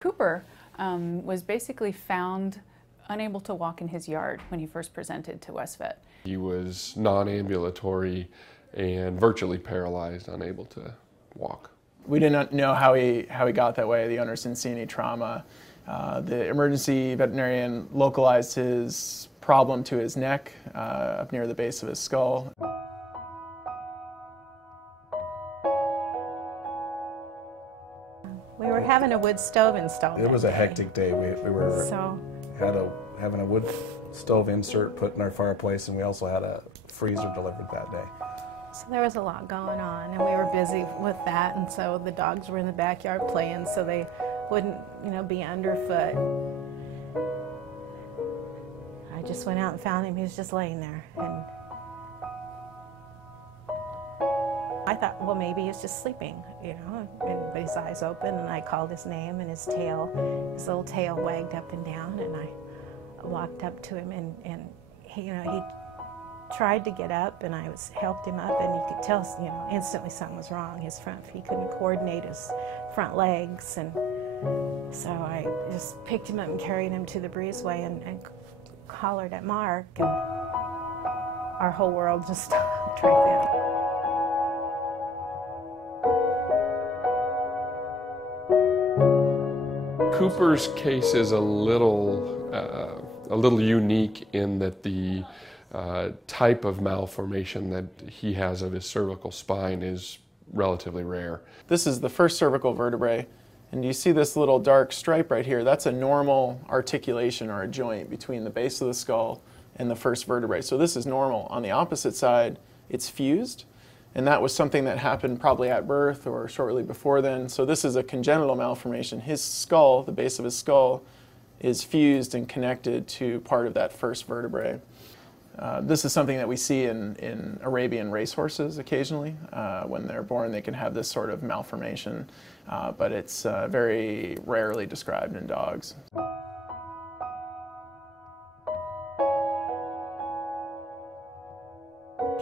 Cooper was basically found unable to walk in his yard when he first presented to WestVet. He was non-ambulatory and virtually paralyzed, unable to walk. We didn't know how he got that way. The owners didn't see any trauma. The emergency veterinarian localized his problem to his neck, up near the base of his skull. We were having a wood stove installed. It was a hectic day. We were having a wood stove insert put in our fireplace, and we also had a freezer delivered that day. So there was a lot going on, and we were busy with that, and so the dogs were in the backyard playing so they wouldn't, be underfoot. I just went out and found him. He was just laying there, and I thought, well, maybe he's just sleeping, but his eyes open, and I called his name, and his little tail wagged up and down, and I walked up to him, and he tried to get up, and I helped him up, and you could tell, instantly something was wrong. He couldn't coordinate his front legs, and so I just picked him up and carried him to the breezeway and hollered at Mark, and our whole world just stopped right there. Cooper's case is a little unique in that the type of malformation that he has of his cervical spine is relatively rare. This is the first cervical vertebrae, and you see this little dark stripe right here. That's a normal articulation or a joint between the base of the skull and the first vertebrae. So this is normal. On the opposite side, it's fused, and that was something that happened probably at birth or shortly before then. So this is a congenital malformation. His skull, the base of his skull, is fused and connected to part of that first vertebrae. This is something that we see in Arabian racehorses occasionally. When they're born, they can have this sort of malformation, but it's very rarely described in dogs.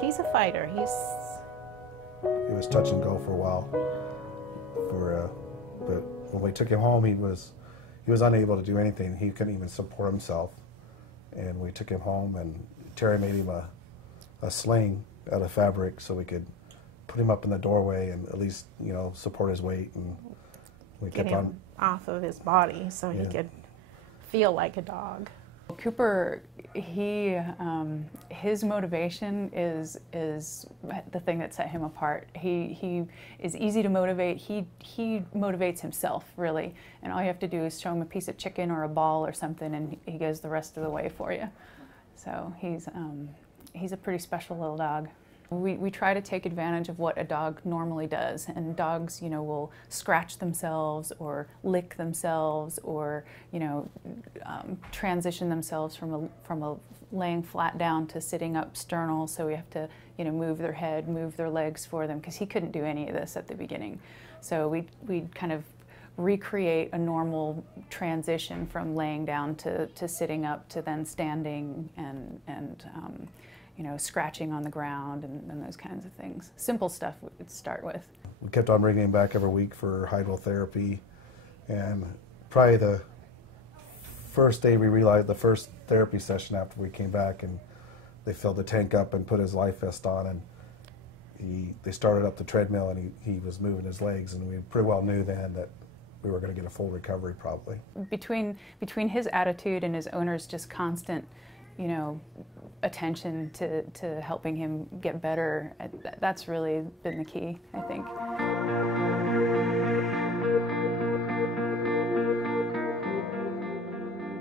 He's a fighter. He was touch and go for a while, but when we took him home, he was unable to do anything. He couldn't even support himself, and we took him home, and Terry made him a sling out of fabric so we could put him up in the doorway and at least support his weight, and we kept him off of his body so he could feel like a dog. Cooper, his motivation is the thing that set him apart. He is easy to motivate. He motivates himself, really, and all you have to do is show him a piece of chicken or a ball or something, and he goes the rest of the way for you. So he's a pretty special little dog. We try to take advantage of what a dog normally does, and dogs, will scratch themselves or lick themselves or, transition themselves from a laying flat down to sitting up sternal. So we have to, move their head, move their legs for them, because he couldn't do any of this at the beginning. So we kind of recreate a normal transition from laying down to sitting up to then standing and scratching on the ground and those kinds of things. Simple stuff we would start with. We kept on bringing him back every week for hydrotherapy, and probably the first day we realized, the first therapy session after we came back, and they filled the tank up and put his life vest on, and they started up the treadmill, and he was moving his legs, and we pretty well knew then that we were going to get a full recovery probably. Between his attitude and his owner's just constant attention to helping him get better, that's really been the key, I think.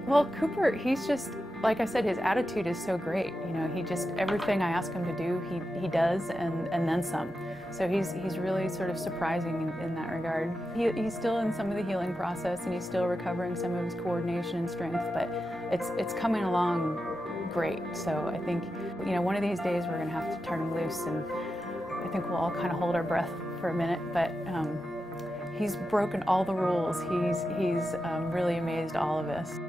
Well, Cooper, he's just, like I said, his attitude is so great. He just, everything I ask him to do, he does, and then some. So he's really sort of surprising in that regard. He's still in some of the healing process, and he's still recovering some of his coordination and strength, but it's coming along great. So I think, one of these days we're going to have to turn him loose, and I think we'll all kind of hold our breath for a minute, but he's broken all the rules. He's really amazed all of us.